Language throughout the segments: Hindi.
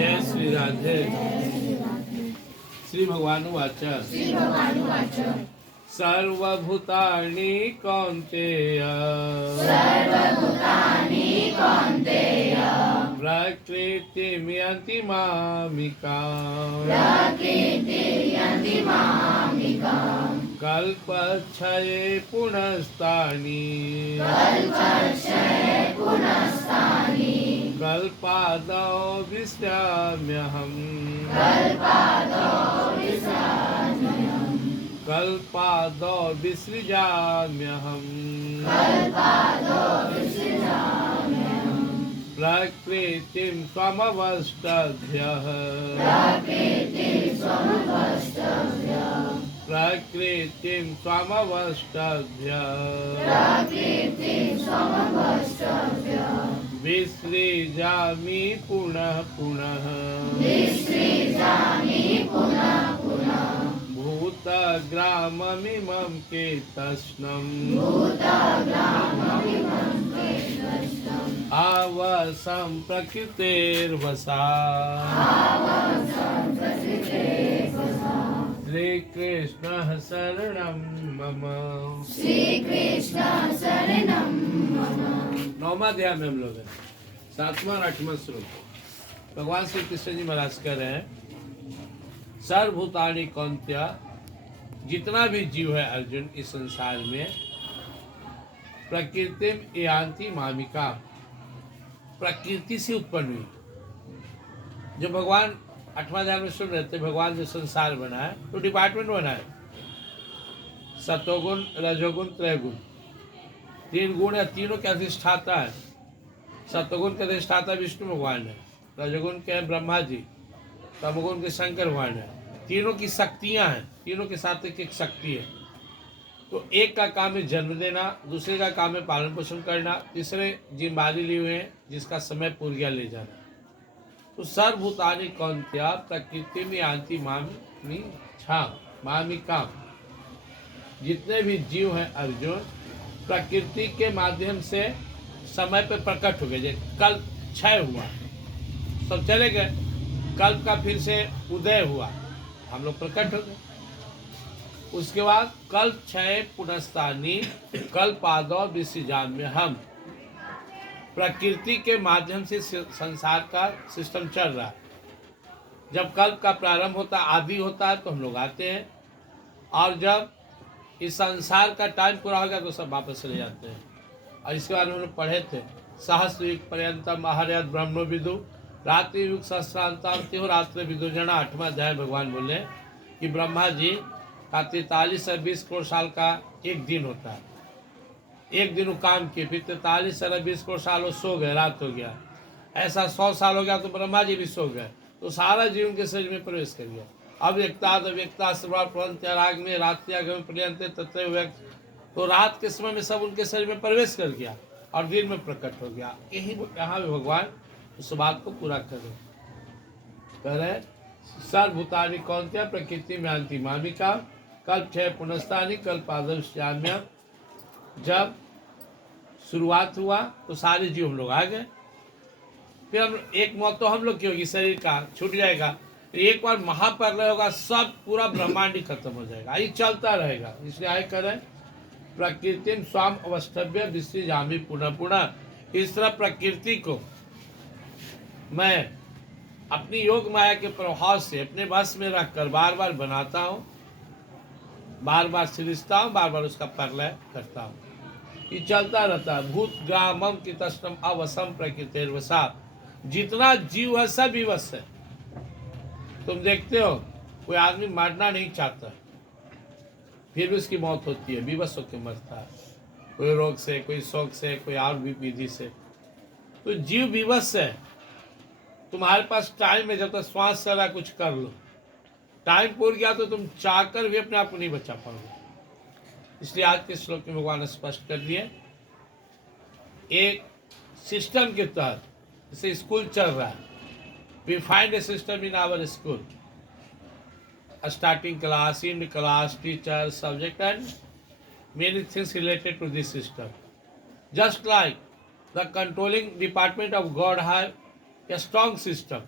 जय श्री राधे। श्री भगवान वाच सर्वभूतानि कौन्तेय प्रकृतिं यन्ति मामिकाम् कल्पक्षये पुनस्तानि कल्पादौ विस्मयाम्यहम् कल्पादौ विसृजाम्यहम् प्रकृतिं त्वमवष्टभ्यः प्रकृतिं त्वमवष्टभ्यः विसृजामि पुनः पुनः भूतग्राममिमं केतस्नम् आवसं प्रकृतेर्वसात् श्रीकृष्णः शरणं मम। नौवां अध्याय में हम लोग हैं, 7वां और 8वां श्लोक। भगवान श्री कृष्ण जी महाराज कह रहे हैं, सर्वभूतानि कौन्तेय, जितना भी जीव है अर्जुन इस संसार में, प्रकृतिम यान्ति मामिका, प्रकृति से उत्पन्न हुई। जो भगवान 8वां अध्याय में सुन रहे थे, भगवान जो संसार बनाया तो डिपार्टमेंट बनाया, सतोगुण रजोगुण त्रैगुण, 3 गुण है, तीनों के अधिष्ठाता है। सतोगुण के अधिष्ठाता विष्णु भगवान है, रजोगुण के ब्रह्मा जी, तमोगुण के शंकर भगवान है। तीनों की शक्तियां हैं, तीनों के साथ एक शक्ति है। तो एक का काम है जन्म देना, दूसरे का काम है पालन पोषण करना, तीसरे जिम्मेदारी लिए हुए हैं जिसका समय पूर्व गया ले जाना। तो सर्वभूतानि कौन्तेय प्रकृति में यान्ति मामिका, जितने भी जीव हैं अर्जुन प्रकृति के माध्यम से समय पे प्रकट हो गए। जैसे कल्प क्षय हुआ, सब चले गए, कल्प का फिर से उदय हुआ, हम लोग प्रकट हो गए। उसके बाद कल्प क्षय पुनस्तानि कल्पादौ विसृजाम्यहम्, प्रकृति के माध्यम से संसार का सिस्टम चल रहा है। जब कल्प का प्रारंभ होता है, आदि होता है, तो हम लोग आते हैं, और जब इस संसार का टाइम पूरा हो गया तो सब वापस चले जाते हैं। और इसके बारे में हम लोग पढ़े थे, सहस्रयुग पर्यंतम आहर्यत ब्रह्म विदु रात्रि युग सहस्रांताम त्यो रात्र विदु जना। 8वां अध्याय भगवान बोले कि ब्रह्मा जी का 43 से 20 करोड़ साल का एक दिन होता है। एक दिन वो काम किए, फिर 43 से 20 करोड़ साल वो सो गए, रात हो गया। ऐसा 100 साल हो गया तो ब्रह्मा जी भी सो गए, तो सारा जीव उनके शरीर में प्रवेश कर गया। अब व्यक्ता राग में रात्रि पर्यंत तत्व व्यक्त, तो रात के समय में सब उनके शरीर में प्रवेश कर गया और दिन में प्रकट हो गया। यही यहाँ भी भगवान उस बात को पूरा करे। कह रहे सर्वभूतानि कौन्तेय प्रकृति में यान्ति मामिका कल्प क्षय पुनस्तानि कल्पादौ। जब शुरुआत हुआ तो सारे जीव हम लोग आ गए। फिर हम एक मौत तो हम लोग की होगी, शरीर का छूट जाएगा, एक बार महाप्रलय होगा, सब पूरा ब्रह्मांड ही खत्म हो जाएगा, ये चलता रहेगा। इसलिए आए करें प्रकृतिम स्वाम अवस्थव्य विसृजामि पुनः पुनः। इस तरह प्रकृति को मैं अपनी योग माया के प्रभाव से अपने वश में रखकर बार बार बनाता हूँ, बार बार सृजता हूँ, बार बार उसका प्रलय करता हूँ। ये चलता रहता है। भूत ग्रामम की तस्म अवसम प्रकृतिर्वसा, जितना जीव है सब विवश है। तुम देखते हो कोई आदमी मरना नहीं चाहता, फिर भी उसकी मौत होती है, विवश होकर मरता है, कोई रोग से, कोई शोक से, कोई और भी विधि से। तो जीव विवश है। तुम्हारे पास टाइम है, जब तक श्वास चला कुछ कर लो, टाइम पूर गया तो तुम चाहकर भी अपने आप को नहीं बचा पाओगे। इसलिए आज के श्लोक में भगवान स्पष्ट कर दिए, एक सिस्टम के तहत जैसे स्कूल चल रहा है, we find a system in our school, starting class, in class, teacher, subject and many things related to this system. Just like the controlling department of God have a strong system,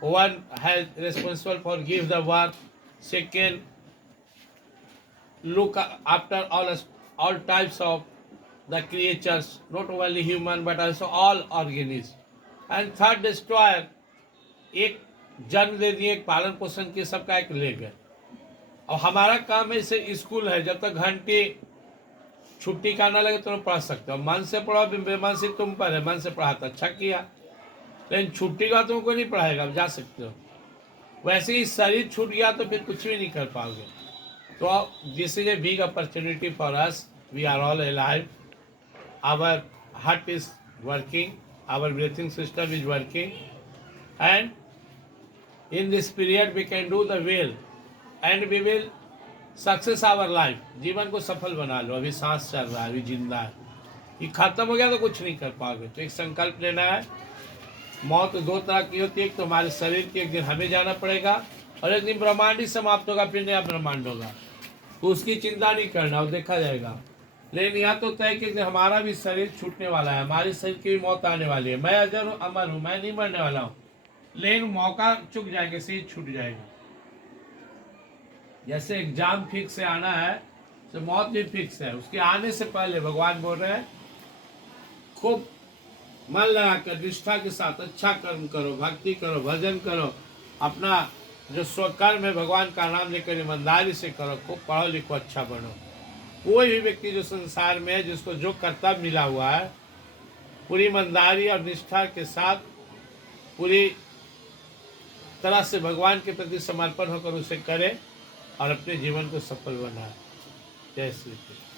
one has responsible for give the work, second look after all types of the creatures, not only human but also all organisms, and third destroyer, एक जन्म दे दिए, एक पालन पोषण के सबका एक ले गए। और हमारा काम है, से स्कूल है, जब तक घंटी छुट्टी का ना लगे तो पढ़ सकते हो, मन से पढ़ो, बेमन से तुम पढ़े, मन से पढ़ा तो अच्छा किया, लेकिन छुट्टी का तुमको नहीं पढ़ाएगा, जा सकते हो। वैसे ही शरीर छूट गया तो फिर कुछ भी नहीं कर पाओगे। तो this is a big opportunity for us, we are all alive, our heart is working, our breathing system is working, and in this period we can do the well and we will success our life. जीवन को सफल बना लो। अभी सांस चल रहा है, अभी जिंदा है, ये खत्म हो गया तो कुछ नहीं कर पाओगे। तो एक संकल्प लेना है। मौत दो तरह की होती है, एक तो हमारे शरीर की, एक दिन हमें जाना पड़ेगा, और एक दिन ब्रह्मांड ही समाप्त होगा, फिर नया ब्रह्मांड होगा, तो उसकी चिंता नहीं करना, वो देखा जाएगा। लेकिन यह तो तय कि हमारा भी शरीर छूटने वाला है, हमारे शरीर की भी मौत आने वाली है। मैं अजर हूँ, अमर हूँ, मैं नहीं मरने वाला हूँ, लेकिन मौका चुक जाएगा, शरीर छूट जाएगा। जैसे एग्जाम फिक्स से आना है, तो मौत भी फिक्स है। उसके आने से पहले भगवान बोल रहे हैं, खूब मन लगाकर निष्ठा के साथ अच्छा कर्म करो, भक्ति करो, भजन करो, अपना जो स्वकर्म है भगवान का नाम लेकर ईमानदारी से करो, खूब पढ़ो लिखो, अच्छा बनो। कोई भी व्यक्ति जो संसार में है, जिसको जो कर्तव्य मिला हुआ है, पूरी ईमानदारी और निष्ठा के साथ पूरी तरह से भगवान के प्रति समर्पण होकर उसे करे और अपने जीवन को सफल बनाए। जय श्री कृष्ण।